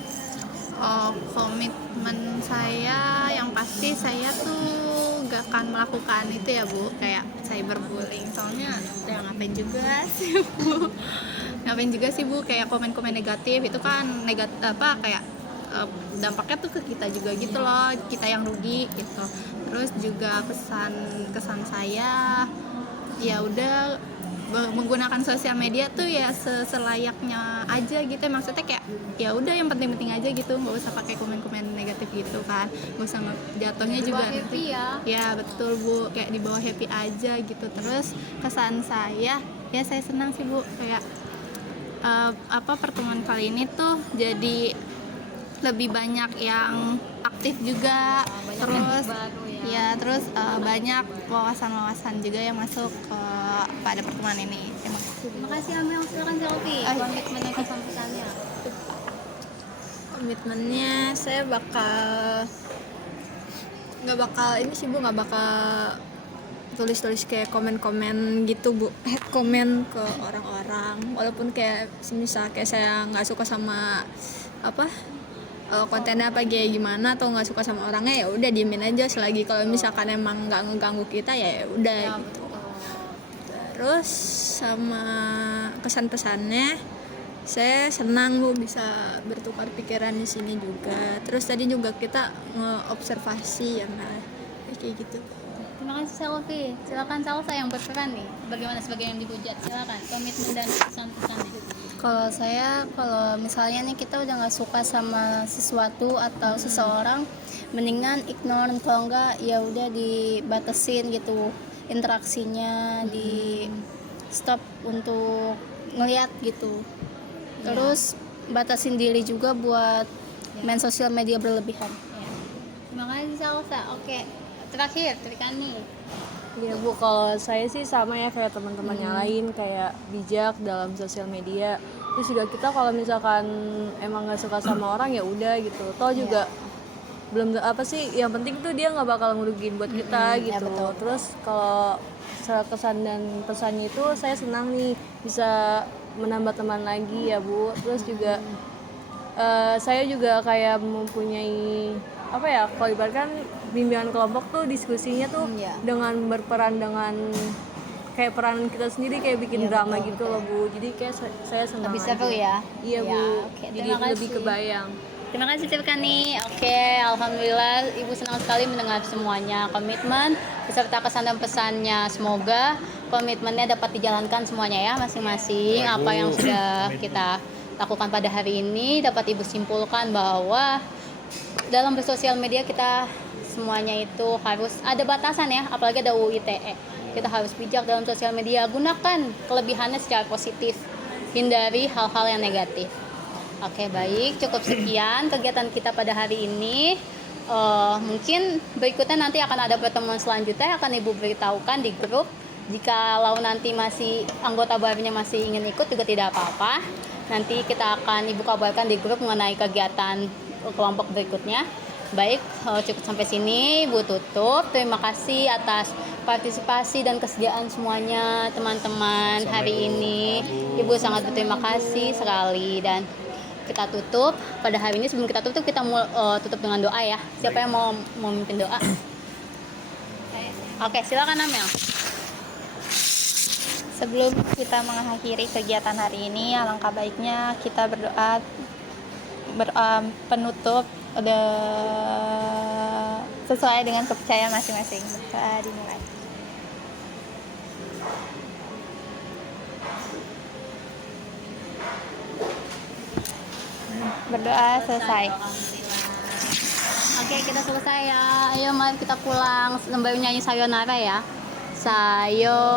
Komitmen saya yang pasti saya tuh gak akan melakukan itu ya Bu, kayak cyberbullying. Soalnya ya ngapain juga sih Bu, kayak komen-komen negatif itu kan kayak dampaknya tuh ke kita juga gitu loh, kita yang rugi gitu. Terus juga kesan saya ya udah menggunakan sosial media tuh ya selayaknya aja gitu, maksudnya kayak ya udah yang penting-penting aja gitu, nggak usah pakai komen-komen negatif gitu kan, nggak usah jatuhnya juga happy ya betul Bu, kayak di bawah happy aja gitu. Terus kesan saya ya saya senang sih Bu, kayak pertemuan kali ini tuh jadi lebih banyak yang aktif juga, terus terus banyak wawasan-wawasan juga yang masuk pada pertemuan ini. Terima kasih. Terima kasih Amel. Silakan Selvi. Komitmennya kesan-pesannya. Komitmennya saya nggak bakal tulis-tulis kayak komen-komen gitu Bu, komen ke orang-orang, walaupun kayak misal kayak saya nggak suka sama kontennya kayak gimana atau nggak suka sama orangnya, ya udah diemin aja. Selagi kalau misalkan emang nggak ngeganggu kita ya udah gitu. Terus sama kesan-pesannya, saya senang Bu bisa bertukar pikiran di sini juga. Terus tadi juga kita ngeobservasi ya kayak gitu. Terima kasih Selvi. Silakan Salsa yang berperan nih. Bagaimana sebagai yang dihujat? Silakan komitmen dan pesan-pesannya. Kalau misalnya nih kita udah nggak suka sama sesuatu atau seseorang, mendingan ignore, kalau enggak ya udah dibatasin gitu interaksinya, di stop untuk ngeliat gitu. Terus batasin diri juga buat main sosial media berlebihan. Terima kasih Salsa. Oke, terakhir Trikani. Iya Bu, kalau saya sih sama ya kayak teman-teman yang lain, kayak bijak dalam sosial media. Terus juga kita kalau misalkan emang nggak suka sama orang ya udah gitu. Toh juga belum yang penting tuh dia nggak bakal ngerugiin buat kita gitu. Ya, terus kalau secara kesan dan pesannya itu saya senang nih bisa menambah teman lagi ya Bu. Terus juga saya juga kayak mempunyai kalau ibaratkan bimbingan kelompok tuh diskusinya tuh dengan berperan dengan kayak peran kita sendiri, kayak bikin drama gitu loh Bu. Jadi kayak saya senang Lebih aja. seru ya. Iya Bu. Oke, Jadi terima lebih kasih. kebayang. Terima kasih Trikani. Oke, alhamdulillah Ibu senang sekali mendengar semuanya. Komitmen beserta kesan dan pesannya, semoga komitmennya dapat dijalankan semuanya ya masing-masing. Apa yang sudah kita lakukan pada hari ini dapat Ibu simpulkan bahwa dalam bersosial media kita semuanya itu harus ada batasan ya, apalagi ada UU ITE. Kita harus bijak dalam sosial media, gunakan kelebihannya secara positif, hindari hal-hal yang negatif. Oke, baik, cukup sekian kegiatan kita pada hari ini. Mungkin berikutnya nanti akan ada pertemuan selanjutnya, akan Ibu beritahukan di grup. Jikalau nanti masih anggota barunya masih ingin ikut juga tidak apa-apa. Nanti kita akan Ibu kabarkan di grup mengenai kegiatan kelompok berikutnya. Baik, cukup sampai sini Ibu tutup. Terima kasih atas partisipasi dan kesediaan semuanya teman-teman hari ini. Ibu sangat berterima kasih sekali, dan kita tutup pada hari ini. Sebelum kita tutup, kita mau tutup dengan doa ya. Siapa yang mau memimpin doa? Oke, silakan Amel. Sebelum kita mengakhiri kegiatan hari ini, alangkah baiknya kita berdoa penutup udah sesuai dengan kepercayaan masing-masing. Kita dimulai. Berdoa selesai. Oke, kita selesai ya. Ayo mari kita pulang sambil nyanyi sayonara ya. Sayonara,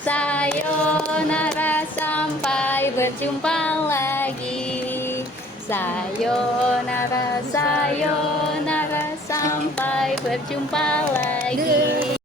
sayonara, sampai berjumpa lagi. Sayonara, sayonara, sampai berjumpa lagi.